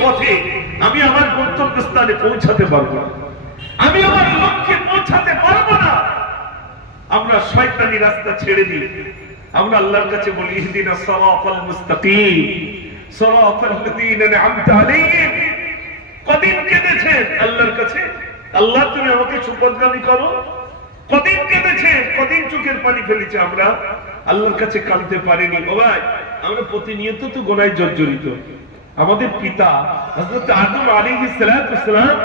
পথে আমি আমার গন্তব্যস্থানে পৌঁছাতে পারবো না, আমি আমার লক্ষ্যে পৌঁছাতে পারবো না। আমরা শয়তানি রাস্তা ছেড়ে দিই, আমরা আল্লাহর কাছে বলি ইহদিনাস সিরাতাল মুস্তাকিম সিরাতাল লাযীনা আন'আমতা আলাইহিম। কদিন কেঁদেছেন আল্লাহর কাছে, আল্লাহ তুমি আমাকে সুপথগামী করো। কদিন কেঁদেছেন, কদিন চোখের পানি ফেলেছে, আমরা আল্লাহর কাছে কাঁদতে পারিনি। ও ভাই, আমরা প্রতিনিয়ত তো গুনাহে জর্জরিত। আমাদের পিতা হযরত আদম আলাইহিস সালাম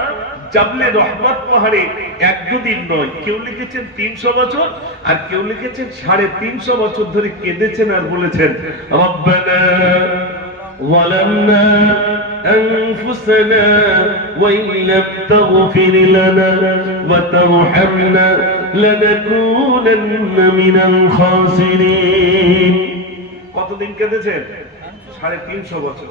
জাবলে রহমত পাহাড়ে এক দুদিন নয়, কেউ লিখেছেন 300 বছর, আর কেউ লিখেছেন 350 বছর ধরে কেঁদেছেন আর বলেছেন রব্বানা যালামনা আনফুসানা ওয়া ইন লাম তাগফির লানা ওয়া তারহামনা লানাকুনান্না মিনাল খাসিরিন। কতদিন কেঁদেছেন? 350 বছর।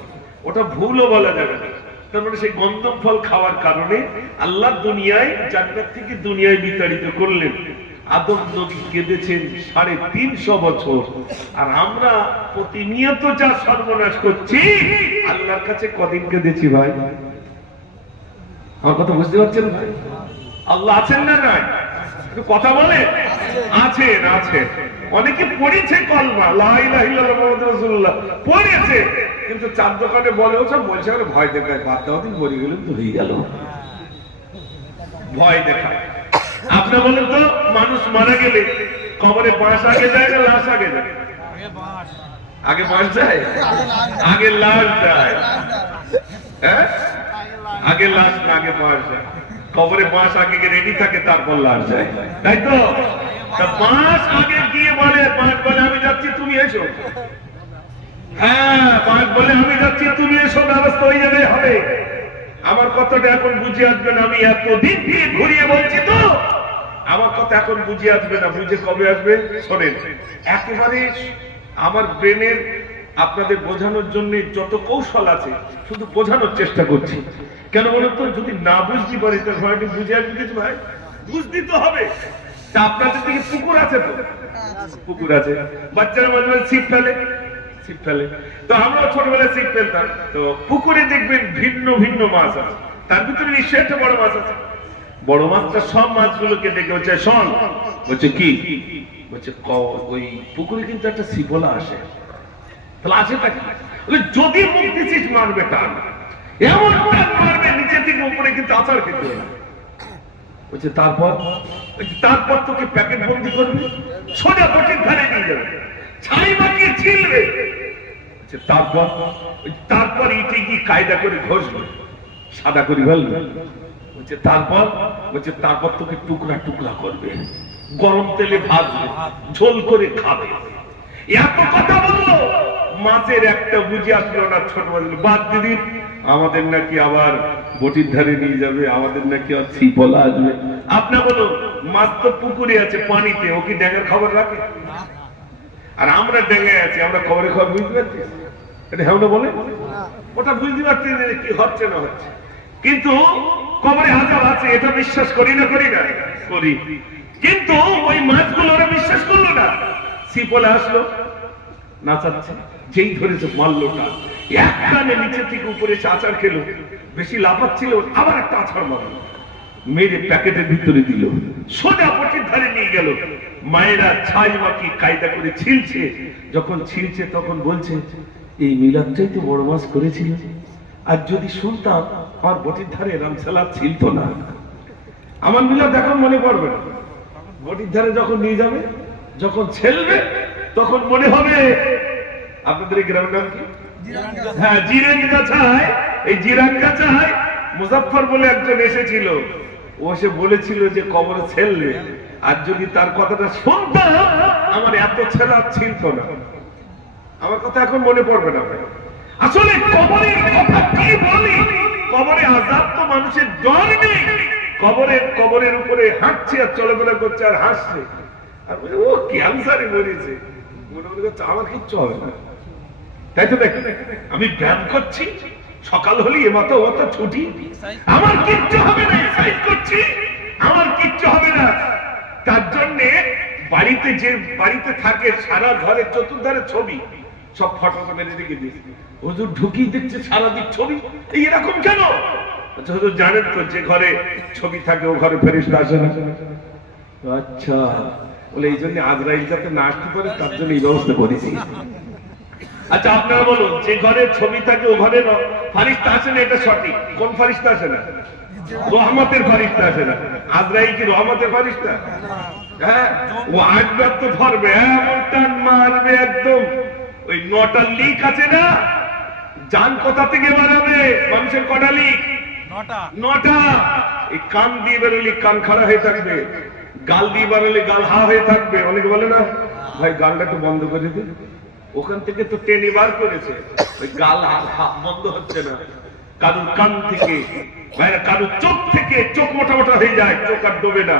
ওটা ভুলও বলা যাবে না। তারপরে সেই গন্ধম ফল খাওয়ার কারণে আল্লাহ দুনিয়ায় জান্নাত থেকে দুনিয়ায় বিতাড়িত করলেন। আদম নবী কেঁদেছেন 350 বছর। আর আমরা প্রতিনিয়ত যা সর্বনাশ করছি, আল্লাহর কাছে কদিন কেঁদেছি ভাই? আমার কথা বুঝতে পারছেন ভাই? আল্লাহ আছেন না নাই? কথা বলে আছেন, আছেন। অনেকে পড়েছে কলমা লা ইলাহা ইল্লাল্লাহ মুহাম্মাদুর রাসূলুল্লাহ পড়েছে, কিন্তু চার দোকানে বলে ওসব বলছে আর ভয় দেখায়, বাদ দাও দিন মরে গেলেন তো হয়ে গেল, ভয় দেখায়। আপনি বলেন তো, মানুষ মারা গেলে কবরে বাঁশ আগে যায় না লাশ আগে যায়? আগে বাঁশ যায়, আগে লাশ যায়? হ্যাঁ, আগে লাশ না আগে বাঁশ যায়? কবরে বাঁশ আগে রেডি থাকে, তারপর লাশ যায়, তাই তো? বাঁশ আগে গিয়ে বলে, বাঁশ বলে আমি যাচ্ছি তুমি এসো। হ্যাঁ, বাঁশ বলে আমি যাচ্ছি তুমি এসো, ব্যবস্থা হয়ে যাবে, হবে। আমার কথাটা এখন বুঝে আসবে না, আমি এতদিন দিয়ে ঘুরিয়ে বলছি তো, আমার কথা এখন বুঝে আসবে না। বুঝে কবে আসবে শোনেন, একেবারে আমার ব্রেনের আপনাদের বোঝানোর জন্য যত কৌশল আছে শুধু বোঝানোর চেষ্টা করছি। কেন বলুন তো, যদি না বুঝতে পারি তো ঘরে বুঝে আসবে কিছু ভাই, বুঝতে তো হবে। তা আপনাদের দিকে পুকুর আছে তো? পুকুর আছে, বাচ্চারা মাঝে মাঝে ছিপ ফেলে, ছিপ ফেলে। তো আমরা ছোটবেলায় ছিপ ফেলতাম। তো পুকুরে দেখবেন ভিন্ন ভিন্ন মাছ আছে, তার ভিতরে নিশ্চয়ই একটা বড় মাছ আছে। বড় মাছটা সব মাছগুলোকে দেখে বলছে শোন, বলছে কি? বলছে ওই পুকুরে কিন্তু একটা শিপলা আসে। তাহলে আসেটা কি? যদি মুখ দিছিস মারবে টান, এমন টান মারবে নিচে থেকে উপরে, কিন্তু আচার খেতে হবে। বলছে তারপর তোকে প্যাকেট বন্দি করবে, সোজা বটির ধারে নিয়ে যাবে, ছাই মাখিয়ে ছিলবে। তারপর ইটে কি কায়দা করে ঘষবে, সাদা করে ফেলবে। তারপর তোকে টুকরা টুকরা করবে, গরম তেলে ভাজবে, ঝোল করে খাবে। এত কথা বললো, মাছের একটা বুঝে আসলো না। ছোট মাছ বাদ দিদির, আমাদের নাকি আবার বটির ধারে নিয়ে যাবে, আমাদের নাকি আর ছিপলা আসবে। আপনি বলুন, মাছ তো পুকুরে আছে পানিতে, ও কি ড্যাঙের খবর রাখে? আর আমরা ড্যাঙে আছি, আমরা খবরে খবর বুঝতে পারছি? এটা হ্যাঁ বলে, ওটা বুঝতে পারছি কি হচ্ছে না হচ্ছে। কিন্তু কবরে আযাব আছে, এটা বিশ্বাস করি না? করি না? করি। কিন্তু ওই মাছগুলো ওরা বিশ্বাস করলো না। ছিপলা আসলো, নাচাচ্ছে, যেই ধরেছে মারলোটা, এক কানে নিচে থেকে উপরে আচার খেলো, বেশি লাফাচ্ছিল, আবার একটা আচার মারলো, মেরে প্যাকেটের ভিতরে দিল, সোজা বটির ধারে নিয়ে গেল। মায়েরা ছাই মাখি কায়দা করে ছিলছে। যখন ছিলছে তখন বলছে, এই মিলাদটাই তো বড় মাছ করেছিল, আর যদি শুনতাম আমার বটির ধারে এরম সালাদ ছিল না। আমার মিলাদ এখন মনে পড়বে না। বটির ধারে যখন নিয়ে যাবে, যখন ছেলবে, তখন মনে হবে। আপনাদের এই গ্রামের নাম কি? হ্যাঁ, জিরাঙ্গাছায়। এই জিরাঙ্গাছায় মুজাফফর বলে একজন এসেছিল, ও এসে বলেছিল যে কবরে ছেলবে, আর যদি তার কথাটা শুনতাম আমার এত ছেলা ছিল না। আমার কথা এখন মনে পড়বে না। আসলে কবরের কথা কি বলি? কবরে আযাব তো মানুষের ডর নেই। কবরের উপরে হাঁটছে আর চলাফেরা করছে আর হাসছে, আর ও ক্যান্সারে মরেছে, মনে মনে করছে আমার কিচ্ছু হবে না। তাই তো দেখেন, আমি ব্যায়াম করছি, সকাল হলে এ মাথা ও তো ছুটি, আমার কিচ্ছু হবে না, এক্সারসাইজ করছি, আমার কিচ্ছু হবে না। তার জন্য বাড়িতে যে বাড়িতে থাকে, সারা ঘরের চতুর্ধারে ছবি, সব ফটো মেরে রেখে দিয়েছে। হুজুর ঢুকি দেখছে সারাদিন ছবি, এরকম কেন? হুজুর জানেন তো যে ঘরে ছবি থাকে ও ঘরে ফেরেশতা আসে না। আচ্ছা, বলে এই জন্য আজরাইল যাতে না আসতে পারে তার জন্য এই ব্যবস্থা করেছি। আচ্ছা আপনারা বলুন, যে ঘরে ছবি থাকে ও ঘরে ফারিস্তা আসে না, এটা সঠিক? কোন ফারিস্তা আসে না? রহমতের ফারিস্তা আসে না। আজরাইল কি রহমতের ফারিস্তা? হ্যাঁ, ও আসবার তো ধরবে, এমন টান মারবে একদম। ওই 9টা লিক আছে না, জান কোথা থেকে বাড়াবে? মানুষের কটা লিক? 9টা। এই কান দিয়ে বেরোলে কান খাড়া হয়ে থাকবে, গাল দিয়ে বেরোলে গাল হা হয়ে থাকবে। অনেকে বলে না ভাই গালটা একটু বন্ধ করে দিন, ওখান থেকে তো টেনে বার করেছে, ওই গাল বন্ধ হচ্ছে না। কারুর কান থেকে, কারুর চোখ থেকে চোখ মোটা মোটা হয়ে যায়, চোখ আর ডোবে না।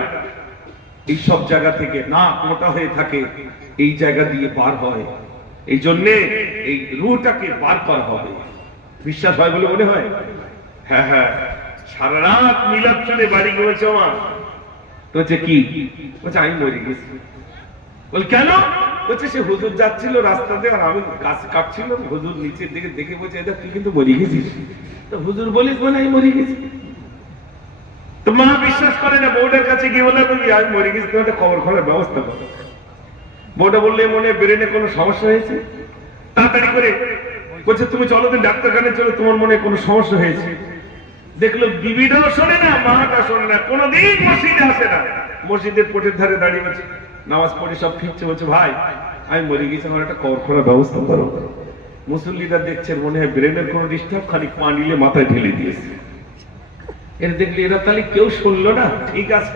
এই সব জায়গা থেকে নাক মোটা হয়ে থাকে, এই জায়গা দিয়ে বার হয়। এই জন্যে এই রুহটাকে বার করা হবে। বিশ্বাস হয় বলে মনে হয়? হ্যাঁ হ্যাঁ, সারা রাত মিলাদ শুনে বাড়ি গেছে আমার। তো কি বলছে? আমি মরে গেছি। বল কেন? বলছে সে হুজুর যাচ্ছিল রাস্তাতে, আর আমি গাছ কাটছিলাম, হুজুর নিচের দিকে দেখে বলছে এটা তুই কিন্তু মরে গেছিস। তো হুজুর বলিস মানে আমি মরে গেছি। তো মা বিশ্বাস করে না, বউটার কাছে গিয়ে বলে আমি মরে গেছি, তুমি একটা খবর খোলার ব্যবস্থা করো। বউটা বললে মনে ব্রেনে কোনো সমস্যা হয়েছে, তাড়াতাড়ি করে বলছে তুমি চলো দিন ডাক্তারখানে চলো, তোমার মনে কোনো সমস্যা হয়েছে। দেখলো বিবিটাও শোনে না, মাটা শোনে না, কোনোদিন মসজিদে আসে না। মসজিদের পোটের ধারে দাঁড়িয়ে বলছে, নামাজ পড়ে সব ফিরছে, বলছে ভাই আমি মরে গেছি, আমার একটা কবর খোলার ব্যবস্থা করো। মুসল্লিরা দেখছেন মনে হয় ব্রেনের কোনো ডিস্টার্ব, খালি পা নিলে মাথায় ঢেলে দিয়েছে। এর দেখলে এরা তাহলে কেউ শুনলো না। ঠিক আছে,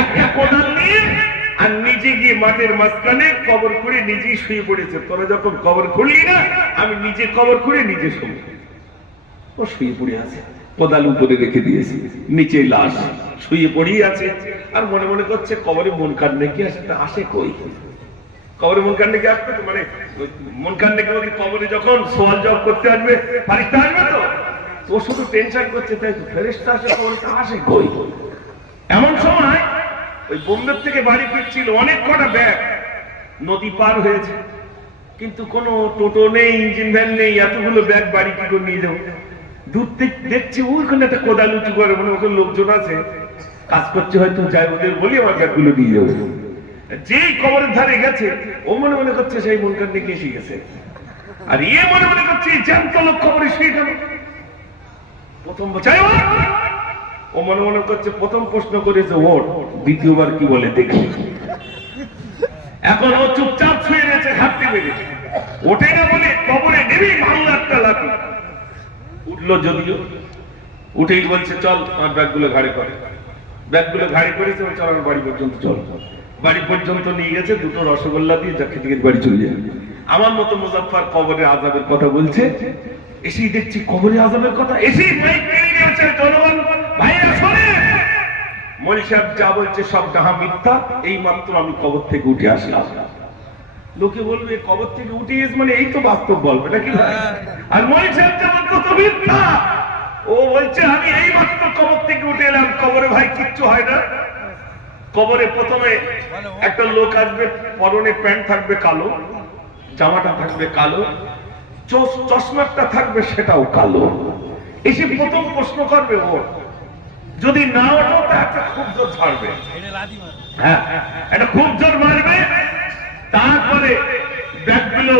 একটা কোদাল নিয়ে আর নিজে গিয়ে মাঠের মাঝখানে কবর খুঁড়ে নিজেই শুয়ে পড়েছে। তোরা যখন কবর খুঁড়লি না, আমি নিজে কবর খুঁড়ে নিজে শুয়ে, ও শুয়ে পড়ে আছে, কোদাল উপরে রেখে দিয়েছি, নিচে লাশ শুয়ে পড়েই আছে। আর মনে মনে করছে কবরে মন কান্নে কি আসে? আসে কই? কবরে মন কান্নে কি আসবে? মানে মন কান্নে কি কবরে যখন সোয়াল জবাব করতে আসবে ফারিস্তা আসবে তো? ও শুধু টেনশন করছে, তাই ফেরেশতা আসে, কবরে আসে কই? এমন সময় ওই বোম্বে থেকে বাড়ি ফিরছিল, অনেক কটা ব্যাগ নদী পার হয়েছে, কিন্তু কোনো টোটো নেই, ইঞ্জিন ভ্যান নেই, এতগুলো ব্যাগ বাড়ি কি করে নিয়ে যাবো? দূর থেকে দেখছি ওইখানে একটা কোদাল উঁচু করে, মানে ওখানে লোকজন আছে কাজ করছে, হয়তো যাই ওদের বলি আমার ব্যাগগুলো নিয়ে যাবো। যেই কবরের ধারে গেছে, ও মনে মনে করছে সেই মনকার দিকে এসে গেছে, আর ইয়ে মনে মনে করছে জ্যান্ত লোক কবরে শুয়ে গেল। প্রথম চাই ও মনে মনে করছে, প্রথম প্রশ্ন করেছে ওর, দ্বিতীয়বার কি বলে দেখি। এখন ও চুপচাপ শুয়ে রয়েছে, হাঁটতে পেরেছে, ওঠে না বলে কবরে নেবেই ভাঙলো একটা লাঠি। উঠলো যদিও, উঠেই বলছে চল আমার ব্যাগগুলো ঘাড়ে করে। ব্যাগগুলো ঘাড়ে করেছে, চল আমার বাড়ি পর্যন্ত চল। বাড়ি পর্যন্ত নিয়ে গেছে, 2টো রসগোল্লা দিয়ে যাকে দিকে বাড়ি চলে যাবে। আমার মতো মুজাফফর কবরের আযাবের কথা বলছে, এসেই দেখছি কবরের আযাবের কথা, এসেই মাইক নিয়ে যাচ্ছে জনগণ ভাইরা শোনে। মৌলভী সাহেব যা বলছে সব ডাহা মিথ্যা, এই মাত্র আমি কবর থেকে উঠে আসলাম। লোকে বলবে কবর থেকে উঠে এস মানে এই তো বাস্তব গল্প, এটা কি? আর মৌলভী সাহেব যা বলতো তো মিথ্যা। ও বলছে আমি এই মাত্র কবর থেকে উঠে এলাম। কবরে ভাই কিচ্ছু হয় না। কবরে প্রথমে একটা লোক আসবে, পরনে প্যান্ট থাকবে কালো, জামাটা থাকবে কালো, চশমাটা থাকবে সেটাও কালো। এসে প্রথম প্রশ্ন করবে ওর, যদি না ওঠো তা একটা খুব জোর ছাড়বে, হ্যাঁ এটা খুব জোর মারবে। তারপরে ব্যাগগুলো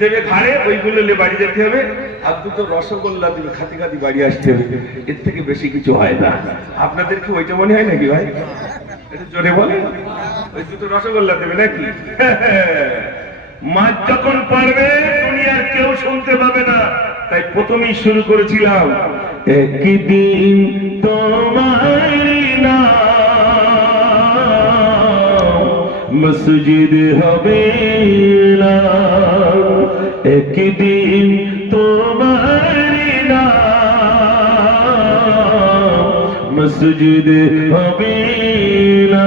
দেবে ঘাড়ে, ওইগুলো নিয়ে বাড়ি যেতে হবে, আর 2টো রসগোল্লা দিবে, খাতি খাতি বাড়ি আসতে হবে। এর থেকে বেশি কিছু হয় না। আপনাদের কি ওইটা মনে হয় নাকি ভাই? এটা জোরে বলে, ওই 2টো রসগোল্লা দেবে নাকি? মাছ যখন পারবে দুনিয়ার কেউ শুনতে পাবে না, তাই প্রথমেই শুরু করেছিলাম, একদিন তোমার নাম মসজিদ হবে না, একদিন তোমার নাম মসজিদ হবে না।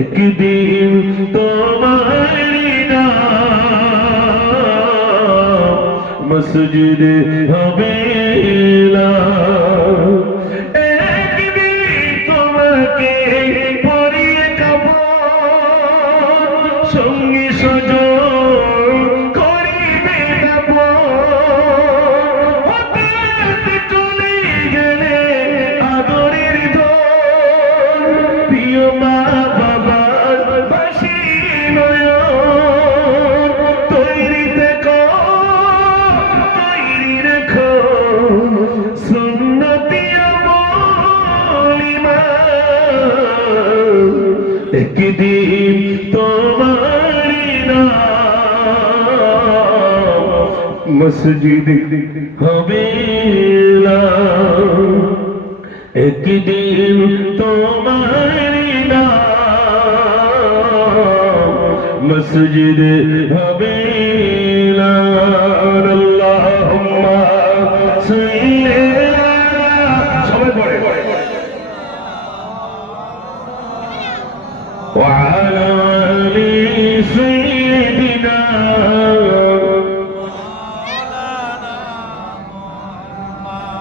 একদিন তোমার নাম মসজিদ হবে না। একদিন তোমাকে পরিয়ে কাপড়, সঙ্গী স্বজন করিবে দাপন। হঠাৎ চলে গেলে আদরের ধন, প্রিয় মা বাবার বাসি নয়ন। তৈরি থেকো, তৈরি রেখো সুন্নতি আমল ঈমান। একদিন তোমারি নাম মসজিদ হবে না। একদিন তোমারি নাম মসজিদ হবে না। আল্লাহুম্মা সাল্লি সবাই পড়ে وعلى آل سيدنا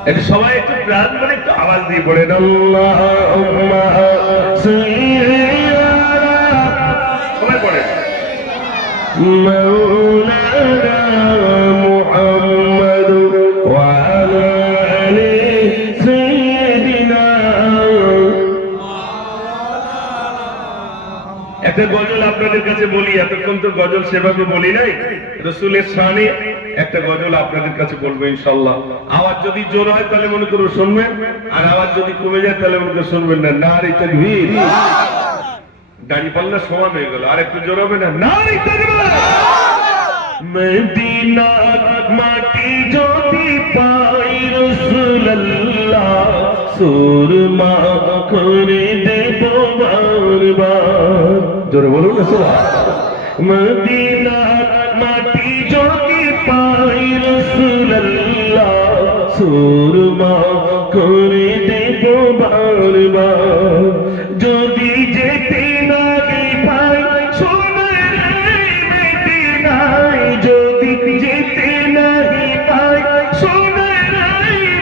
এটা সবাই একটু প্রাণ বলে একটু আওয়াজ দিয়ে পড়েন আল্লাহুম্মা সাল্লি আলা সবাই পড়েন مولانا محمد وعلى آل سيدنا। একটা গজল আপনাদের কাছে বলি, এতক্ষণ তো গজল সেভাবে বলি নাই, রাসূলের শানে একটা গজল আপনাদের কাছে বলবো ইনশাআল্লাহ। আওয়াজ যদি জোর হয় তাহলে মনে করো শুনবেন, আর আওয়াজ যদি কমে যায় তাহলে মনে করো শুনবেন না। নারে তাকবীর, দাড়ি পাল্লা সমান হয়ে গেল, আর একটু জোর হবে না। নারে তাকবীর। মদিনার মাটি যদি পাই রাসূলুল্লাহ, সুরমা করে দেব বারবার। জোরে বলুন না সুবহানাল্লাহ। মদিনার মাটি যদি পাই রাসূলুল্লাহ, সুরমা করে দেব বারবার। যদি যেতে নাহি পাই সোনার মদিনায়, যদি যেতে নাহি পাই সোনার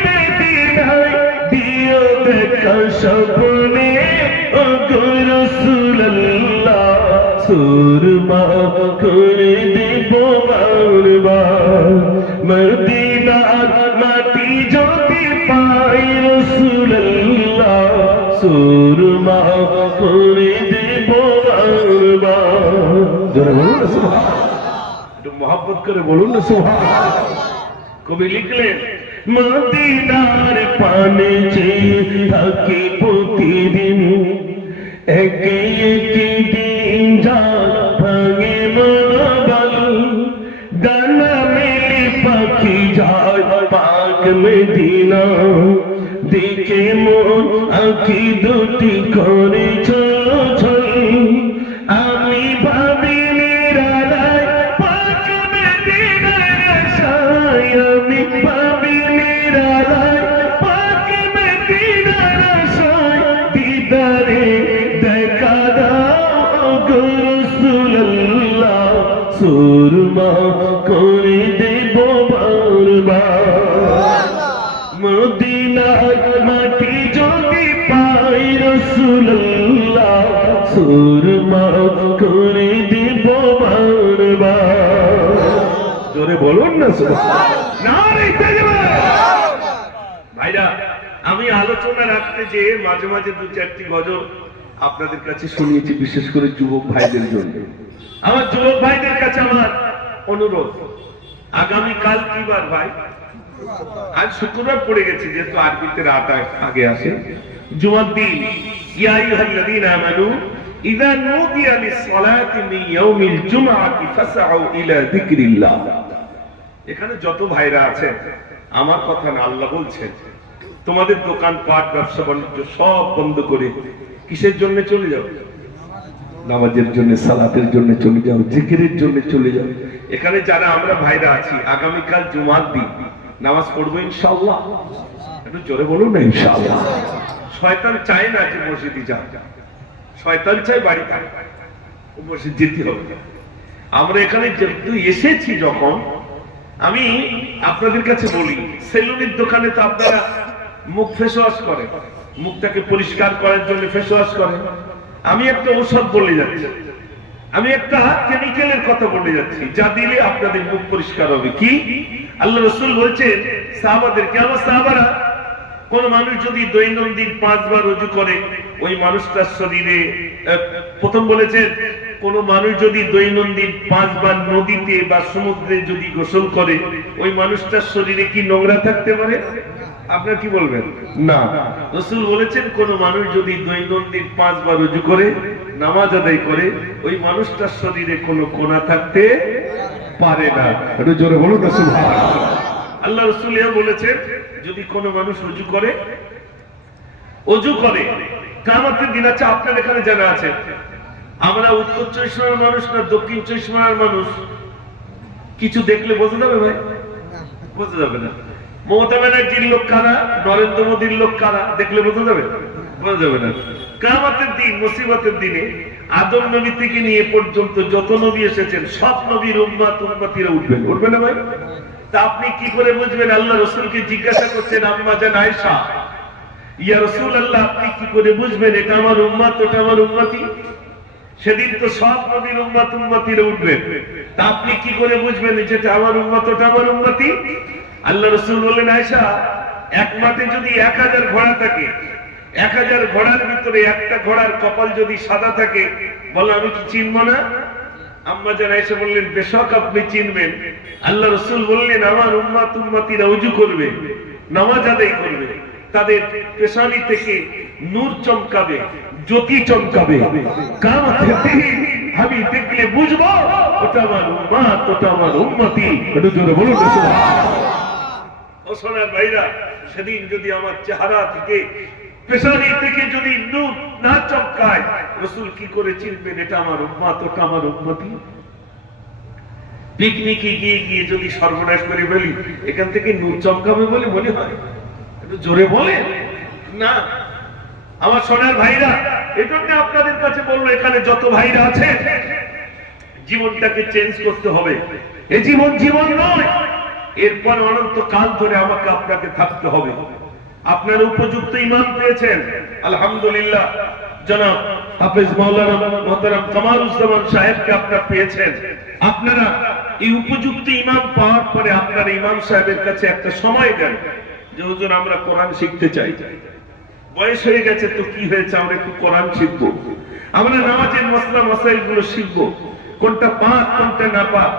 মদিনায়, দিও দেখা স্বপ্নে ওগো রাসূলুল্লাহ, সুরমা করে দেব বারবার। মদিনার মাটি যদি পাই রাসূলুল্লাহ, সুরমা করে দেব বারবার। জোরে বলুন না সুবহানাল্লাহ। একটু মহব্বত করে বলুন না সুবহানাল্লাহ। কবি লিখলেন মদিনার পানে চেয়ে থাকি প্রতিদিন, একে একে দিন যায় ভাঙে মনোবল। ডানা মেলে পাখি যায় পাক মদিনা, দেখে মন আঁখি দুটি করে চলো ছল। আমি ভাবি নিরালায় পাক মদিনার আশায়, আমি ভাবি নিরালায় পাক মদিনার আশায়। দিদারে দেখা দাও গো রাসূলুল্লাহ, সুরমা করে দেব বারবার। মদিনার মাটি যদি পাই রাসূলুল্লাহ, সুরমা করে দেব বারবার। জোরে বলুন না সুবহানাল্লাহ। নারে তাকবীর। ভাইরা, আমি আলোচনা রাখতে যে মাঝে মাঝে দু চারটি গজল আপনাদের কাছে শুনিয়েছি, বিশেষ করে যুবক ভাইদের জন্য। আমার যুবক ভাইদের কাছে আমার অনুরোধ, আগামী কাল কি বার ভাই? আজ শুক্রবার পড়ে গেছে, যেহেতু আরবিতে রাত আগে আসে, জুমার দিন। ইয়া আইয়ুহাল্লাযীনা আমানু ইযা নুদিয়া লিস-সালাতি মিন ইয়াউমিল জুমআতি ফাসআউ ইলা যিকরিল্লাহ। এখানে যত ভাইরা আছেন, আমার কথা না, আল্লাহ বলছেন, তোমাদের দোকান পাট ব্যবসা বাণিজ্য সব বন্ধ করে কিসের জন্য চলে যাও? নামাজের জন্য, সালাতের জন্য চলে যাও, জিকিরের জন্য চলে যাও। এখানে যারা আমরা ভাইরা আছি, আগামীকাল জুমার দিন নামাজ পড়বো ইনশাআল্লাহ। একটু জোরে বলুন না ইনশাআল্লাহ। শয়তান চায় না যে মসজিদে যাও, শয়তান চায় বাড়ি থাকে, মসজিদ যেতে হবে। আমরা এখানে যেহেতু এসেছি, যখন আমি আপনাদের কাছে বলি, সেলুনের দোকানে তো আপনারা মুখ ফেস ওয়াশ করে, মুখটাকে পরিষ্কার করার জন্য ফেস ওয়াশ করে। আমি একটা ঔষধ বলে যাচ্ছি, আমি একটা কেমিক্যালের কথা বলে যাচ্ছি, যা দিলে আপনাদের মুখ পরিষ্কার হবে। কি? আল্লাহ রাসূল বলছেন সাহাবাদেরকে, আমার সাহাবারা, কোন মানুষ যদি দৈনন্দিন 5 বার ওযু করে, ওই মানুষটার শরীরে, প্রথম বলেছেন কোন মানুষ যদি দৈনন্দিন 5 বার নদীতে বা সমুদ্রে যদি গোসল করে, ওই মানুষটার শরীরে কি নোংরা থাকতে পারে? আপনার কি বলবেন? না। রাসূল বলেছেন কোন মানুষ যদি দৈনন্দিন 5 বার ওযু করে, নামাজ আদায় করে, ওই মানুষটার শরীরে কোনো গোনা থাকতে পারে না। একটু জোরে বলুন না সুবহানাল্লাহ। আল্লাহ রাসূল বলেছেন যদি কোন মানুষ ওযু করে, কিয়ামতের দিন আছে, আপনার এখানে জানা আছে, আমরা উত্তর 24 পরগনার মানুষ না দক্ষিণ 24 পরগনার মানুষ, কিছু দেখলে বোঝা যাবে ভাই? বোঝা যাবে না। মমতা ব্যানার্জির লোক কারা, নরেন্দ্র মোদীর লোক কারা, দেখলে বোঝা যাবে? বোঝা যাবে না। কিয়ামতের দিন, মুসিবতের দিনে আদম নবী থেকে নিয়ে পর্যন্ত যত নবী এসেছেন, সব নবীর উম্মতিরা উঠবে না ভাই? তা আপনি কি করে বুঝবেন? আল্লাহ রাসূলকে জিজ্ঞাসা করছেন আম্মা জান আয়েশা, ইয়া রাসূলুল্লাহ, আপনি কি করে বুঝবেন এটা আমার উম্মত, ওটা আমার উম্মতি? সেদিন তো সব নবীর উম্মতিরা উঠবেন, তা আপনি কি করে বুঝবেন যেটা আমার উম্মত, ওটা আমার উম্মতি? আল্লাহ রাসূল বললেন, আয়েশা, এক মাঠে যদি 1000 ঘোড়া থাকে, 1000 ঘোড়ার ভিতরে একটা ঘোড়ার কপাল যদি সাদা থাকে, বলো আমি কি চিনব না? আম্মা জান আয়েশা বললেন, বেশক আপনি চিনবেন। আল্লাহ রাসূল বললেন, আমার উম্মতিরা ওযু করবে, নামাজ আদায় করবে, তাদের পেশানি থেকে নূর চমকাবে, জ্যোতি চমকাবে, কিয়ামতের দিন আমি দেখলে বুঝবো ওটা আমার উম্মত, ওটা আমার উম্মতি। একটু জোরে বলুন না সুবহানাল্লাহ। ও সোনার ভাইরা, সেদিন যদি আমার চেহারা থেকে, পেশানি থেকে যদি নূর না চমকায়, রাসূল কি করে চিনবেন এটা আমার উম্মত, ওটা আমার উম্মতি? পিকনিকে গিয়ে যদি সর্বনাশ করে ফেলি, এখান থেকে নূর চমকাবে বলে মনে হয়? একটু জোরে বলেন না। আমার সোনার ভাইরা, এজন্য আপনাদের কাছে বলবো, এখানে যত ভাইরা আছে, জীবনটাকে চেঞ্জ করতে হবে। এই জীবন নয়, এরপর অনন্ত কাল ধরে আমাকে আপনাকে থাকতে হবে। আপনার উপযুক্ত ইমাম পেয়েছেন, আলহামদুলিল্লাহ। জনাব হাফেজ মাওলানা মুহতারাম কামারুজ্জামান সাহেবকে আপনারা পেয়েছেন। আপনারা এই উপযুক্ত ইমাম পাওয়ার পরে আপনারা ইমাম সাহেবের কাছে একটা সময় দেন যে হুজুর আমরা কোরআন শিখতে চাই, বয়স হয়ে গেছে তো কি হয়েছে, আমরা একটু কোরআন শিখবো, আমরা নামাজের মাসলা মাসাইল গুলো শিখবো, কোনটা পাক কোনটা না পাক,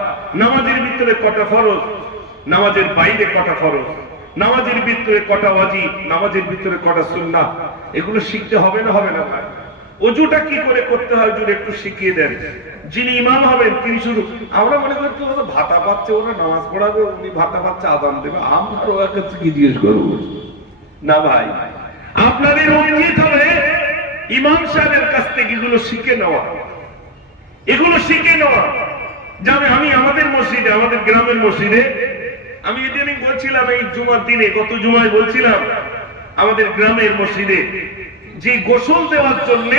নামাজের ভিতরে কটা ফরজ, নামাজের বাইরে কটা ফরজ, নামাজের ভিতরে কটা ওয়াজিব, নামাজের ভিতরে কটা সুন্নাহ, এগুলো শিখতে হবে না? হবে না ভাই? ওযুটা কি করে করতে হয় যদি একটু শিখিয়ে দেন। যিনি ইমাম হবেন তিনি শুধু, আমরা মনে করি তো ওরা ভাতা পাচ্ছে, ওরা নামাজ পড়াবে, উনি ভাতা পাচ্ছে, আযান দেবে, আমরা ওর কাছে কি জিজ্ঞেস করবো? না ভাই, আপনাদের উচিত হবে ইমাম সাহেবের কাছ থেকে এগুলো শিখে নেওয়া, এগুলো শিখে নেওয়া। যাবে আমি আমাদের মসজিদে, আমাদের গ্রামের মসজিদে, আমি এদিনই বলছিলাম, এই জুমার দিনে, গত জুমায় বলছিলাম, আমাদের গ্রামের মসজিদে যে গোসল দেওয়ার জন্য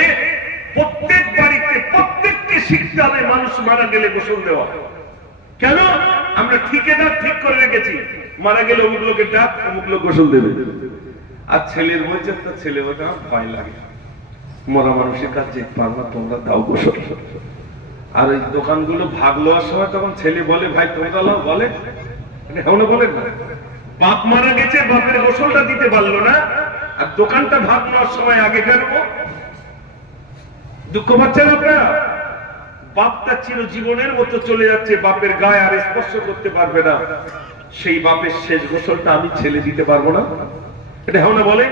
প্রত্যেক বাড়িতে প্রত্যেককে শিখতে হবে মানুষ মারা গেলে গোসল দেওয়া। কেন? আমরা ঠিকাদার ঠিক করে রেখেছি, মারা গেলে অমুক লোকের ডাক, অমুক লোক গোসল দেবে। আর ছেলের বলছে, তার ছেলে বলছে আমার ভয় লাগে, মরা মানুষের কাছে যেতে পারবা, তোমরা দাও গোসল। আর ওই দোকানগুলো ভাগ লওয়ার সময় তখন ছেলে বলে, ভাই তোমরা লাও, বলে এমন বলেন না, বাপ মারা গেছে, বাপের গোসলটা দিতে পারলো না, আর দোকানটা ভাগ নেওয়ার সময় আগে ফেলবো। দুঃখ পাচ্ছেন আপনারা? বাপটা চির জীবনের মতো চলে যাচ্ছে, বাপের গায়ে আর স্পর্শ করতে পারবে না, সেই বাপের শেষ গোসলটা আমি ছেলে দিতে পারবো না? এটা হ্যাঁ না বলে?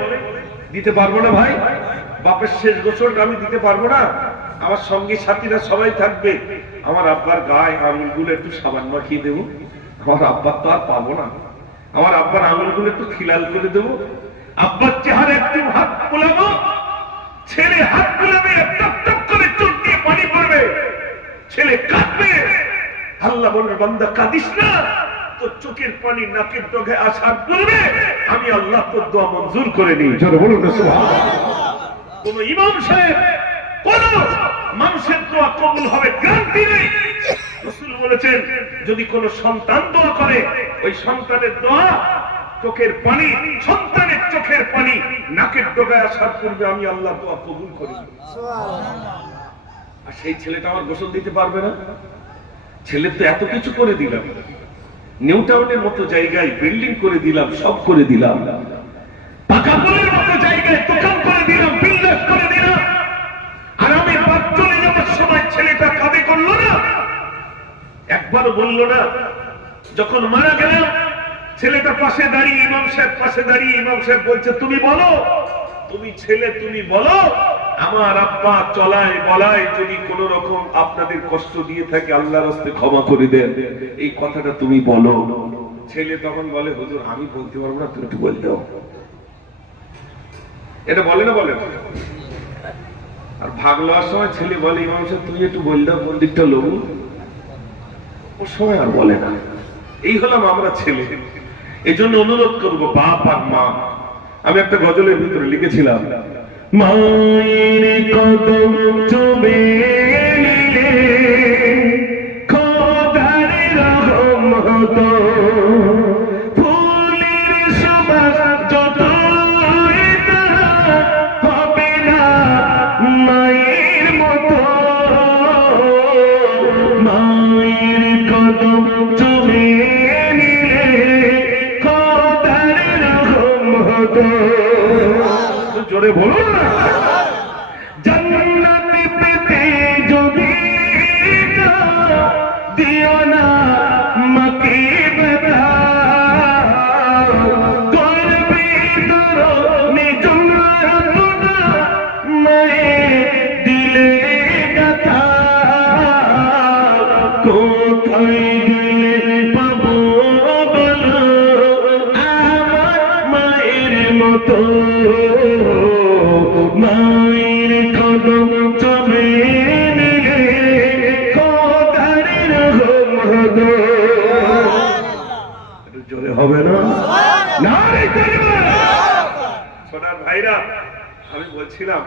দিতে পারবো না ভাই? বাপের শেষ গোসলটা আমি দিতে পারবো না? আমার সঙ্গী সাথীরা সবাই থাকবে, আমার আব্বার গায়ে আঙুলগুলো একটু সাবান মাখিয়ে দেবো, আমার আব্বার তো আর পাবো না, আমার আব্বার আঙুলগুলো একটু খিলাল করে দেবো, আব্বার চেহারা একটু হাত বুলাবো, ছেলে হাত বুলাবে, টপ টপ করে চোখ দিয়ে পানি পড়বে, ছেলে কাঁদবে, আল্লাহ বলবে বান্দা কাঁদিস না, তোর চোখের পানি নাকের ডগে আসার পূর্বে আমি আল্লাহ তোর দোয়া মঞ্জুর করে নিই। জোরে বলুন না সুবহানাল্লাহ। কোন ইমাম সাহেব কোন মানুষের দোয়া কবুল হবে গ্যারান্টি নেই। রাসূল বলেছেন যদি কোনো সন্তান দোয়া করে ওই সন্তানের দোয়া চোখের পানি, সন্তানের চোখের পানি নাকের ডগায় আসার পূর্বে আমি আল্লাহ দোয়া কবুল করি। আর সেই ছেলেটা আমার গোসল দিতে পারবে না? ছেলে তো এত কিছু করে দিলাম, নিউ টাউনের মতো জায়গায় বিল্ডিং করে দিলাম, সব করে দিলাম, পাকা পোলের মতো জায়গায় দোকান করে দিলাম, বিল্ডার করে দিলাম, আর আমি বাদ চলে যাওয়ার সময় ছেলেটা কাঁদে করলো না, একবারও বললো না। যখন মারা গেলাম ছেলেটা পাশে দাঁড়িয়ে, ইমাম সাহেব পাশে দাঁড়িয়ে, ইমাম সাহেব বলছে তুমি বলো, তুমি ছেলে তুমি বলো আমার আব্বা চলায় বলায় যদি কোন রকম আপনাদের কষ্ট দিয়ে থাকে আল্লাহর রাস্তায় ক্ষমা করে দেন, এই কথাটা তুমি বলো। ছেলে তখন বলে হুজুর আমি বলতে পারবো না, তুমি একটু বলে দাও। এটা বলে না, বলে না। আর ভাগ লওয়ার সময় ছেলে বলে ইমাম সাহেব তুমি একটু বলে দাও কোন দিকটা লোক, ওর সময় আর বলে না। এই হলাম আমরা ছেলে। এই জন্য অনুরোধ করবো বাপ আর মা। আমি একটা গজলের ভিতরে লিখেছিলাম, মায়ের কদম চুমে নিলে খোদার রহমত, ফুলের সুবাস যত হবে না মায়ের মতো। মায়ের কদম চুমে নিলে খোদার রহমত, জোরে বলুন না। জান্নাত পেতে যদি দিও না মাকে বাধা, করবে তোর নিজম রতনা মায়ের দিলে গাথা। কোথায় গেলে পাবো বলো আমার মায়ের মতো। মায়ের কদম চুমে নিলে খোদার রহমত। একটু জোরে হবে না? নারে তাকবীর। সোনার ভাইরা, আমি বলছিলাম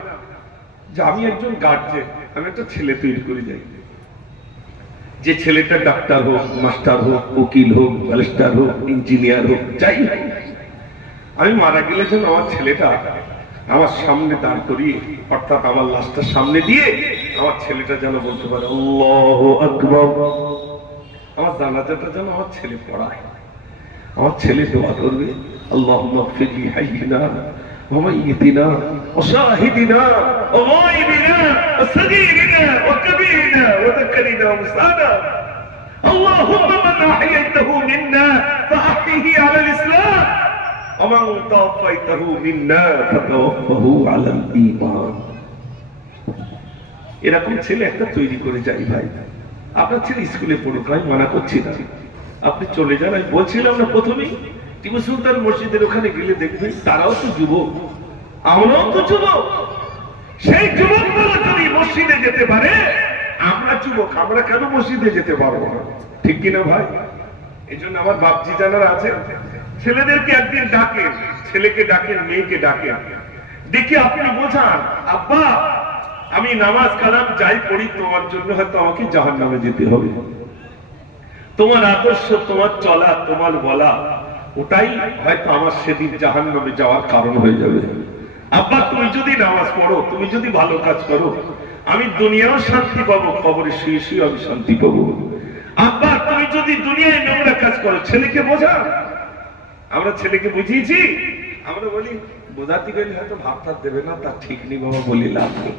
যে আমি একজন গার্জিয়ান, আমি একটা ছেলে তৈরি করে যাই, যে ছেলেটা ডাক্তার হোক, মাস্টার হোক, উকিল হোক, ব্যারিস্টার হোক, ইঞ্জিনিয়ার হোক, যাই হোক, আমি মারা গেলে যেন আমার ছেলেটা আমার সামনে দাঁড় করিয়ে, অর্থাৎ আমার লাশটার সামনে দিয়ে আমার ছেলেটা যেন বলতে পারে আল্লাহু আকবার। আমার জানাজাটা যেন আমার ছেলে পড়ায়, আমার ছেলে দোয়া করবে আল্লাহুম্মা ইগফির লি হাইয়িনা ওয়া মাইয়িতিনা ওয়া শাহিদিনা ওয়া গায়বিনা ওয়া সাগীরিনা ওয়া কাবীরিনা ওয়া যাকারিনা ওয়া উনসানা। আল্লাহুম্মা মান আহইয়াতাহু মিন্না ফাআহইহি আলাল ইসলাম ومن توفيته منا فتوفه على الإيمان। এরকম ছেলে একটা তৈরি করে যাই ভাই। আপনার ছেলে স্কুলে পড়ুক, আমি মানা করছি না, আপনি চলে যান। আমি বলছিলাম না প্রথমেই, টিপু সুলতান মসজিদের ওখানে গেলে দেখবেন তারাও তো যুবক, আমরাও তো যুবক। সেই যুবকগুলো যদি মসজিদে যেতে পারে, আমরা যুবক, আমরা কেন মসজিদে যেতে পারবো না? ঠিক কিনা ভাই? এই জন্য আমার বাপজি জানারা আছে, ছেলেদেরকে একদিন ডাকেন, ছেলেকে ডাকেন, মেয়েকে ডাকেন, দেখি আপনি বোঝান আব্বা আমি নামাজ কালাম যাই পড়ি তোমার জন্য হয়তো আমাকে জাহান্নামে যেতে হবে, তোমার আদর্শ, তোমার চলা, তোমার বলা, ওটাই হয়তো আমার সেদিন জাহান্নামে যাওয়ার কারণ হয়ে যাবে। আব্বা তুমি যদি নামাজ পড়ো, তুমি যদি ভালো কাজ করো, আমি দুনিয়াও শান্তি পাবো, কবরে শুয়ে শুয়ে আমি শান্তি পাবো। আব্বা তুমি যদি দুনিয়ায় নোংরা কাজ করো, ছেলেকে বোঝা। আমরা ছেলেকে বুঝিয়েছি, আমরা বলি বোঝাতে গেলে হয়তো ভাবটা দেবে না, তার ঠিক নেই বাবা, বলি লাভ নেই।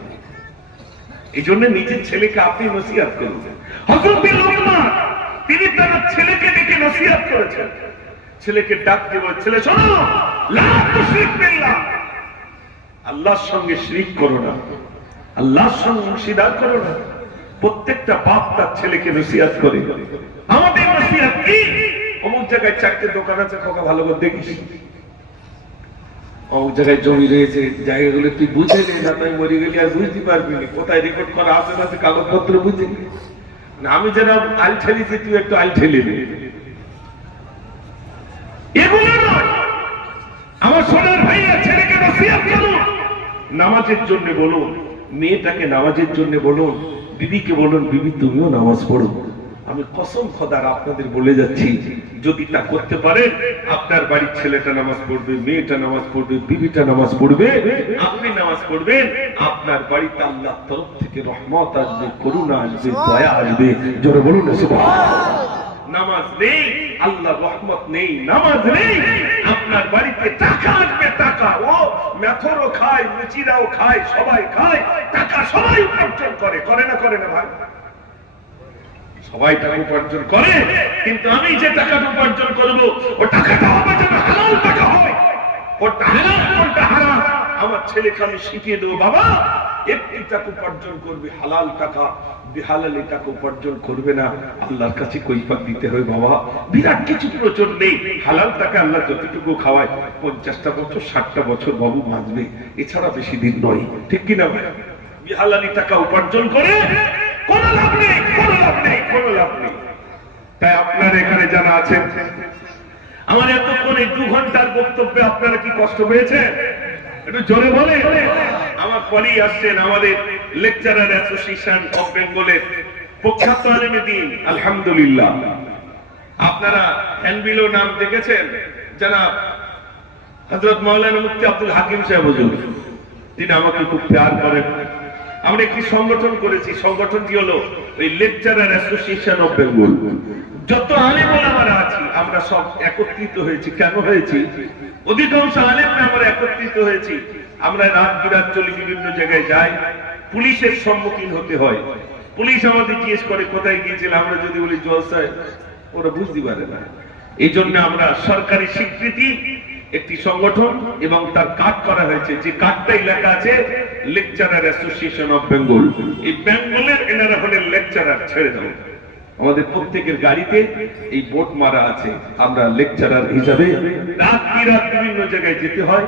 এই জন্য নিজের ছেলেকে আপনি নসিহত করবেন। হযরত লোকমান তিনি তার ছেলেকে ডেকে নসিহত করেছেন, ছেলেকে ডাক দিয়ে বলে ছেলে শোনো, লা তুশরিক বিল্লাহ, আল্লাহর সঙ্গে শিরক করো না, আল্লাহর সঙ্গে অংশীদার করো না। প্রত্যেকটা বাপ তার ছেলেকে নসিহত করে। আমাদের নসিহত কি? অমুক জায়গায় চারটে দোকান আছে, খোকা ভালো করে দেখিস, অমুক জায়গায় জমি রয়েছে, জায়গাগুলো তুই বুঝে নে, না তুই মরে গেলি আর বুঝতে পারবি না, কোথায় রেকর্ড করা আছে না কাগজপত্র বুঝে না। আমি যেন আল ঠেলিছি, তুই একটু আল ঠেলি নে। এগুলো নয়। আমার সোনার ভাইয়া ছেলেকে নসিহত করুন, নামাজের জন্য বলুন, মেয়েটাকে নামাজের জন্য বলুন, বিবিকে বলুন বিবি তুমিও নামাজ পড়ো। আমি কসম খোদার আপনাদের বলে যাচ্ছি, যদি তা করতে পারেন, আপনার বাড়ির ছেলেটা নামাজ পড়বে, মেয়েটা নামাজ পড়বে, বিবিটা নামাজ পড়বে, আপনি নামাজ পড়বেন, আপনার বাড়িতে আল্লাহর তরফ থেকে রহমত আসবে, করুণা আসবে, দয়া আসবে। জোরে বলুন না সুবহানাল্লাহ। নামাজ নেই, আল্লাহ রহমত নেই, নামাজ নেই, আপনার বাড়িতে টাকা আসবে, টাকা। ও মেথরও খায়, লুচিরাও খায়, সবাই খায়, টাকা সবাই উপার্জন করে, করে না করে না ভাই? সবাই টাকা উপার্জন করে, কিন্তু আমি যে টাকাটা উপার্জন করবো, ও টাকাটা হবে যেন হালাল টাকা হয়। ওটা হালাল কোনটা হারাম, আমার ছেলেকে আমি শিখিয়ে দেবো, বাবা একটি টাকা উপার্জন করবে হালাল টাকা, বেহালালি টাকা উপার্জন করবে না, আল্লাহর কাছে কৈফিয়ত দিতে হবে। বাবা বিরাট কিছু প্রয়োজন নেই, হালাল টাকা আল্লাহ যতটুকু খাওয়ায় 50টা বছর 60টা বছর বাবু বাঁচবে, এছাড়া বেশি দিন নয়, ঠিক কিনা ভাই? বেহালালি টাকা উপার্জন করে কোনো লাভ নেই, কোনো লাভ নেই, কোনো লাভ নেই। তাই আপনার এখানে যারা আছেন, আমার এতক্ষণে 2 ঘন্টার বক্তব্যে আপনারা কি কষ্ট পেয়েছেন? একটু জোরে বলে। আমার পরেই আসছেন আমাদের লেকচারার অ্যাসোসিয়েশন অফ বেঙ্গলের প্রখ্যাত আলেমে দ্বীন, আলহামদুলিল্লাহ। আপনারা হ্যান্ডবিলো নাম দেখেছেন, জনাব হযরত মাওলানা মুফতি আব্দুল হাকিম সাহেব হুজুর, তিনি আমাকে খুব প্যার করেন। আমরা একটি সংগঠন করেছি, সংগঠনটি হলো ওই লেকচারার অ্যাসোসিয়েশন অফ বেঙ্গল। যত আলেম ওলামারা আছি আমরা সব একত্রিত হয়েছি। কেন হয়েছি? অধিকাংশ আলেমরা আমরা একত্রিত হয়েছি। আমরা রাত বিরাত চলি, বিভিন্ন জায়গায় যাই, পুলিশের সম্মুখীন হতে হয়। পুলিশ আমাদের জিজ্ঞেস করে কোথায় গিয়েছিল, আমরা যদি বলি জলসায়, ওরা বুঝতে পারে না। এই জন্য আমরা সরকারি স্বীকৃতি একটি সংগঠন এবং তার কার্ড করা হয়েছে, যে কার্ডটাই লেখা আছে লেকচারার অ্যাসোসিয়েশন অফ বেঙ্গল। এই বেঙ্গলের এনারা হলেন লেকচারার, ছেড়ে দাও। আমাদের প্রত্যেকের গাড়িতে এই বোর্ড মারা আছে, আমরা লেকচারার হিসাবে রাত বিরাত বিভিন্ন জায়গায় যেতে হয়,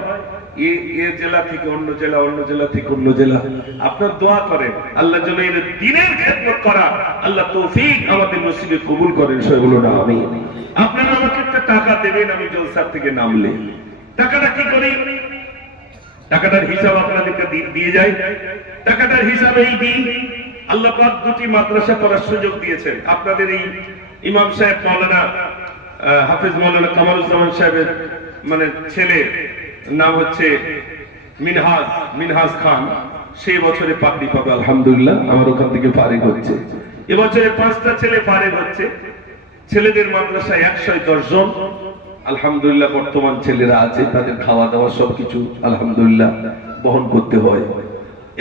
এ জেলা থেকে অন্য জেলা, অন্য জেলা থেকে অন্য জেলা। আপনার দোয়া করেন আল্লাহ যেন এর দ্বীনের খেদমত করা আল্লাহ তৌফিক আমাদের নসিবে কবুল করেন। সবাই বলুন আমিন। আপনারা আমাকে একটা টাকা দেবেন, আমি জলসার থেকে নামলে টাকাটা কি করি? টাকাটার হিসাব আপনাদেরকে দিয়ে যাই। টাকাটার হিসাব এই দিই, আল্লাহ পাক 2টি মাদ্রাসা করার সুযোগ দিয়েছেন। আপনাদের এই ইমাম সাহেব মাওলানা হাফেজ মাওলানা কামারুজ্জামান সাহেবের মানে ছেলে নাম হচ্ছে মিনহাজ খান, সেই বছরে পাগড়ি পাবে আলহামদুলিল্লাহ, আমার ওখান থেকে ফারিগ হচ্ছে। এবছরে 5টা ছেলে ফারিগ হচ্ছে। ছেলেদের মাদ্রাসায় 110 জন আলহামদুলিল্লাহ বর্তমান ছেলেরা আছে, তাদের খাওয়া দাওয়া সবকিছু আলহামদুলিল্লাহ বহন করতে হয়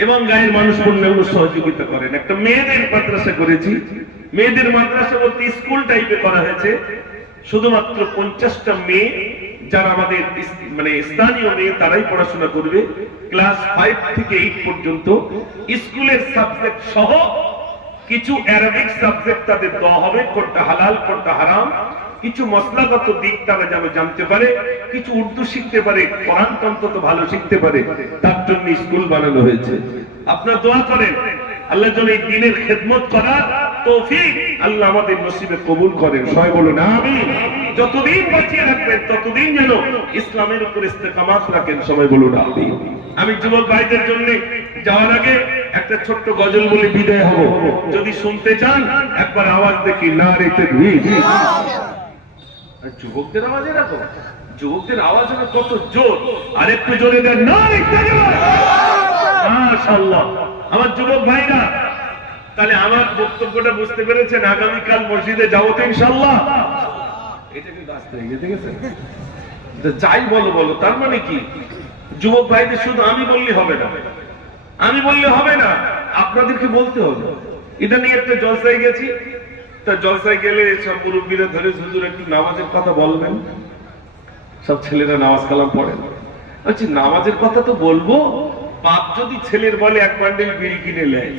এবং গায়ের মানুষ বললে সহযোগিতা করেন। একটা মেয়েদের মাদ্রাসা করেছি, মেয়েদের মাদ্রাসা বলতে স্কুল টাইপে করা হয়েছে। শুধুমাত্র 50টা মেয়ে, যারা আমাদের মানে স্থানীয় মেয়ে, তারাই পড়াশোনা করবে। ক্লাস 5 থেকে 8 পর্যন্ত স্কুলের সাবজেক্ট সহ কিছু অ্যারাবিক সাবজেক্ট তাদের দেওয়া হবে, কোনটা হালাল কোনটা হারাম, কিছু মশলাগত দিক তারা যেন জানতে পারে, কিছু উর্দু শিখতে পারে, কোরআন অন্তত ভালো শিখতে পারে, তার জন্য স্কুল বানানো হয়েছে। আপনারা দোয়া করেন আল্লাহ যেন এই দ্বীনের খেদমত করার তৌফিক আল্লাহ আমাদের নসিবে কবুল করেন। সবাই বলুন আমিন। যতদিন বাঁচিয়ে রাখবেন ততদিন যেন ইসলামের উপর ইস্তেকামাত রাখেন। সবাই বলুন আমিন। আমি যুবক ভাইদের জন্য যাওয়ার আগে একটা ছোট্ট গজল বলে বিদায় হব। যদি শুনতে চান একবার আওয়াজ দেখি, নারে তাকবীর। যুবকদের আওয়াজ এরকম, যুবকদের আওয়াজ কত জোর, আর একটু জোরে দেন নারে তাকবীর। মাশাআল্লাহ। আমার যুবক ভাইরা, তাহলে আমার বক্তব্যটা বুঝতে পেরেছেন? আগামীকাল মসজিদে যাবো তো ইনশাআল্লাহ। এটা কি রাস্তা হয়ে গেছে? যাই বলো বলো, তার মানে কি যুবক ভাইদের শুধু আমি বললে হবে না, আমি বললে হবে না, আপনাদেরকে বলতে হবে। এটা নিয়ে একটা জলসায় গেছি, তা জলসায় গেলে সব মুরব্বীরা ধরে হুজুর একটু নামাজের কথা বলবেন। সব ছেলেরা নামাজ কালাম পড়েন। বলছি নামাজের কথা তো বলবো, বাপ যদি ছেলের বলে 1 বান্ডেল বিড়ি কিনে নেয়,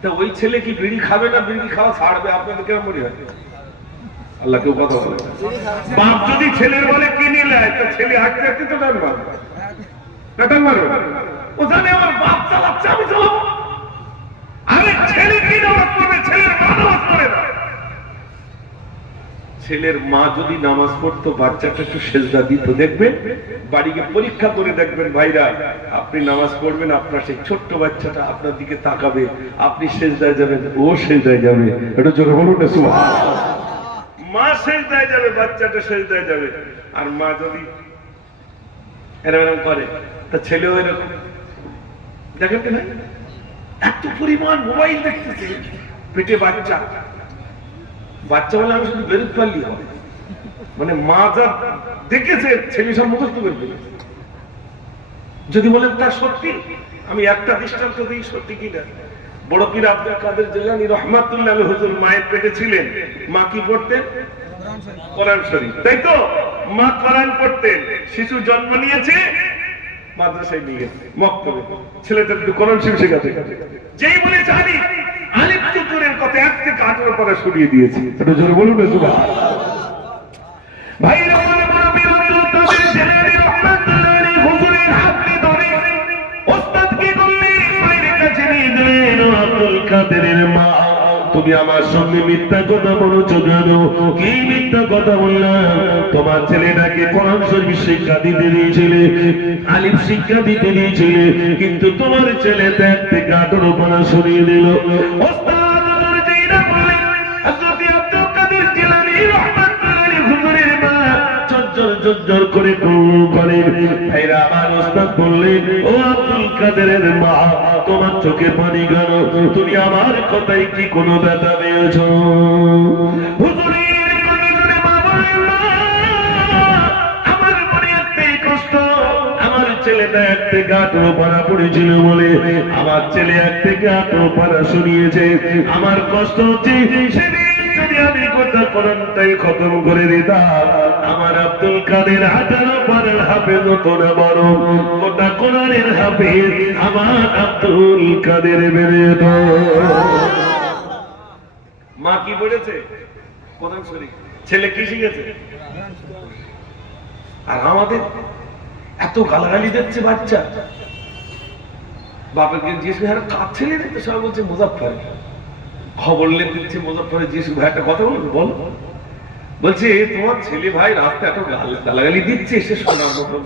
তা ওই ছেলে কি বিড়ি খাবে না বিড়ি খাওয়া ছাড়বে? আপনাদের কেমন মনে হয়? আল্লাহ কেউ কথা বলে। বাপ যদি ছেলের বলে কিনে নেয়, তা ছেলে হাঁটতে হাঁটতে তো টান মারবে, টান মারবে। ও জানে আমার বাপ চালাচ্ছে, আমি চালাবো। আরে ছেলে কি নামাজ পড়বে? ছেলের মা নামাজ পড়ে না। ছেলের মা যদি নামাজ পড়তো বাচ্চাটা একটু সেজদা দিত, দেখবেন বাড়িকে পরীক্ষা করে দেখবেন ভাইরা, আপনি নামাজ পড়বেন, আপনার সেই ছোট্ট বাচ্চাটা আপনার দিকে তাকাবে, আপনি সেজদায় যাবেন, ও সেজদায় যাবে। এটা জোরে বলুন না সুবহানাল্লাহ। মা সেজদায় যাবে, বাচ্চাটা সেজদায় যাবে। আর মা যদি এরকম করে, তা ছেলেও এরকম। দেখেন কি না, এত পরিমাণ মোবাইল দেখতেছে, পেটে বাচ্চা। বাচ্চা বলে আমি শুধু বেরোত পারলি হবে, মানে মা যা দেখেছে ছেলে সব মুখস্থ করে ফেলেছে। যদি বলেন তার সত্যি, আমি একটা দৃষ্টান্ত দিই সত্যি কিনা। বড় পীর আব্দুল কাদের জিলানী রাহমাতুল্লাহ আলাইহি হুজুর মায়ের পেটে ছিলেন, মা কি পড়তেন? কোরআন শরীফ, তাই তো? মা কোরআন পড়তেন, শিশু জন্ম নিয়েছে, মাদ্রাসায় নিয়ে গেছে, মক্তবে ছেলেদের কোরআন শরীফ শেখাতে। যেই বলে জানি আলিফ চতুরের কথা 1 থেকে 18 পরে শুনিয়ে দিয়েছি। এটা জোরে বলুন না সুবহানাল্লাহ। ভাইরা বলে বড় পীর আব্দুল কাদের জিলানী রাহমাতুল্লাহ আলাইহি হুজুরের হাত ধরে ওস্তাদ কি করলেন? মায়ের কাছে নিয়ে গেলেন। আব্দুল কাদেরের মা, তুমি আমার সঙ্গে মিথ্যা কথা বলছো কেন? কি মিথ্যা কথা বললাম? তোমার ছেলেটাকে কোরআন শরীফ শিক্ষা দিতে দিয়েছিলে, আলিফ শিক্ষা দিতে দিয়েছিলে, কিন্তু তোমার ছেলে 1 থেকে 18 পড়া শুনিয়ে দিল। ওস্তাদ আমার যেটা বললেন, হযরত আব্দুল কাদের জিলানী রাহমাতুল্লাহ আলাইহি হুজুরের মা ঝরঝর করে করেন। ভাইরা আমার, ওস্তাদ বললেন, ও আব্দুল কাদেরের মা, তোমার চোখে পানি কেন? তুমি আমার কথায় কি কোনো ব্যথা পেয়েছ? হুজুরের কথা শুনে মা বলেন, না, আমার মনে একটাই কষ্ট, আমার ছেলেটা 1 থেকে 18 পারা পড়েছিল বলে আমার ছেলে 1 থেকে 18 পারা শুনিয়েছে। আমার কষ্ট হচ্ছে সেদিন যদি আমি কথা কোরআনটাই খতম করে দিতাম, আমার আব্দুল কাদের 18 পারার হাফেজ হতো না, বড় গোটা কোরআনের হাফেজ আমার আব্দুল কাদের বেড়ে যেত। মা কি পড়েছে? কোরআন শরীফ। ছেলে কি শিখেছে? আর আমাদের এত গালাগালি দিচ্ছে বাচ্চা, বাবাকে জিজ্ঞেস করে, কার ছেলে দেখতে? সবাই বলছে মুজাফফর। খবর দিচ্ছে মুজাফফরের, জিজ্ঞেস ভাই একটা কথা বলুন, বল। বলছে তোমার ছেলে ভাই রাস্তায় এত গালাগালি দিচ্ছে, সে শোনার মতো।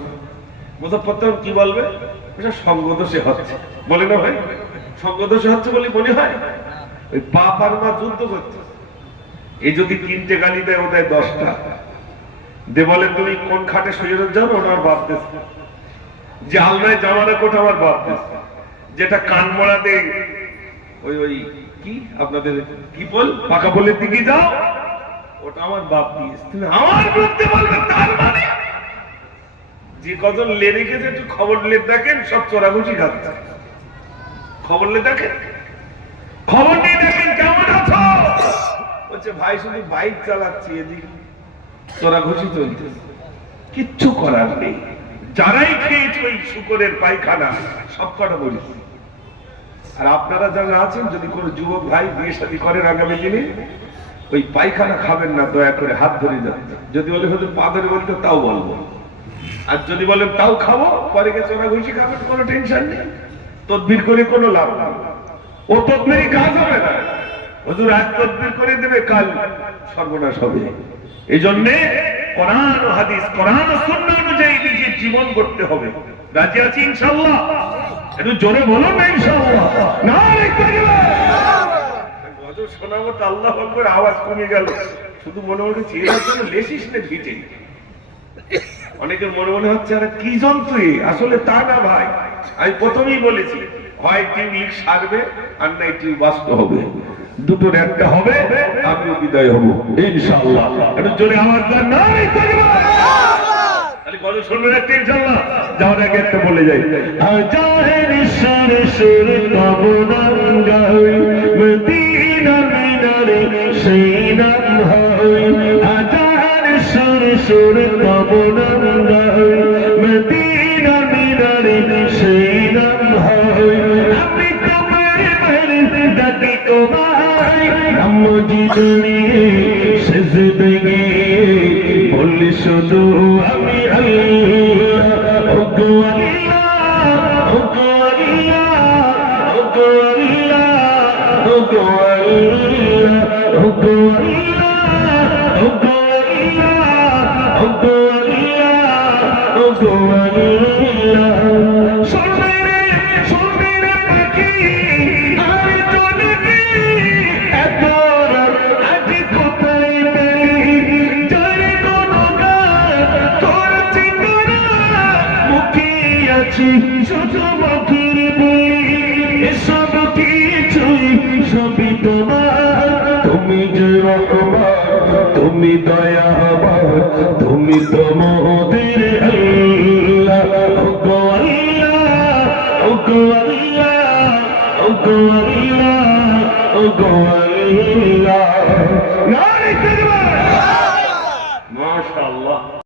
মুজাফফর তখন কি বলবে? এটা সঙ্গদোষে হচ্ছে, বলে না ভাই? সঙ্গদোষে হচ্ছে বলে মনে হয়। ওই বাপ আর মা যুদ্ধ করছে, এই যদি 3টে গালি দেয়, ও দেয় 10টা। দে বলে তুমি কোন খাটে শুয়ে যাও, ওটা আমার বাপ দেশ। যে আলনায় জামানা কোটা আমার বাপ দেশ। যেটা কান মোড়া দেয় ওই ওই কি আপনাদের কি বল পাকা বলের দিকে যাও, ওটা আমার বাপ দিয়েছে। তুমি আমার বিরুদ্ধে বলবে, তার মানে যে কজন লে রেখেছে একটু খবর লে দেখেন, সব চোরাঘুষি খাচ্ছে। খবর লে দেখেন, খবর নিয়ে দেখেন কেমন আছো। বলছে ভাই শুধু বাইক চালাচ্ছি, এদিকে চোরাঘুষি চলতেছে, কিচ্ছু করার নেই। যারাই খেয়েছে ওই শুকরের পায়খানা, সব কটা বলি। আর আপনারা যারা আছেন, যদি কোনো যুবক ভাই বিয়ে শাদী করেন আগামী দিনে, ওই পায়খানা খাবেন না, দয়া করে হাত ধরে যাচ্ছে। যদি বলে হয়তো পা ধরে বলতে, তাও বলবো। আর যদি বলেন তাও খাবো, পরে গেছে ওরা ঘুষি খাবেন, কোনো টেনশন নেই। তদবির করে কোনো লাভ নেই, ও তদবিরই কাজ হবে না। হুজুর আজ তদবির করে দেবে, কাল সর্বনাশ হবে। এই জন্যে কোরআন ও হাদিস, কোরআন ও সুন্নাহ অনুযায়ী নিজের জীবন গড়তে হবে। রাজি আছি ইনশাআল্লাহ? একটু জোরে বলো না ইনশাআল্লাহ। নারে তাকবীর। গজল শোনাবো তো আল্লাহু আকবার, আওয়াজ কমে গেল। শুধু মনে মনে চেহারার জন্য লেসিস নে ভিটে। অনেকের মনে মনে হচ্ছে আরে কি যন্ত্র, আসলে তা না ভাই। আমি প্রথমেই বলেছি, হয় টিউব সারবে আর নাই টিউব বাস্ত হবে, দুটোর একটা হবে, আমিও বিদায় হব ইনশাআল্লাহ। একটু জোরে আওয়াজ দেন, নারে তাকবীর। তাহলে গজল শুনবেন একটা ইনশাআল্লাহ। যাওয়ার আগে একটা বলে যাই, আজাহের সুর সুর তবনাম গাই, মদিনা মিনারে সেই নাম হয়। আজাহের সুর সুর তবনাম গাই, মদিনা মিনারে সেই নাম হয়। আমি তোমার বাড়িতে ডাকি তোমায়, মসজিদে সেজদে গিয়ে বলি শুধু আমি আল্লাহ, ওগো আল্লাহ, ওগো আল্লাহ, ওগো আল্লাহ, ওগো আল্লাহ, ওগো আল্লাহ, ওগো যে রহমান, তুমি দয়াবান, তুমি তো মোদের আল্লাহ। ওগো আল্লাহ, ওগো আল্লাহ, ওগো আল্লাহ, ওগো আল্লাহ। নারে তাকবীর। মাশাআল্লাহ।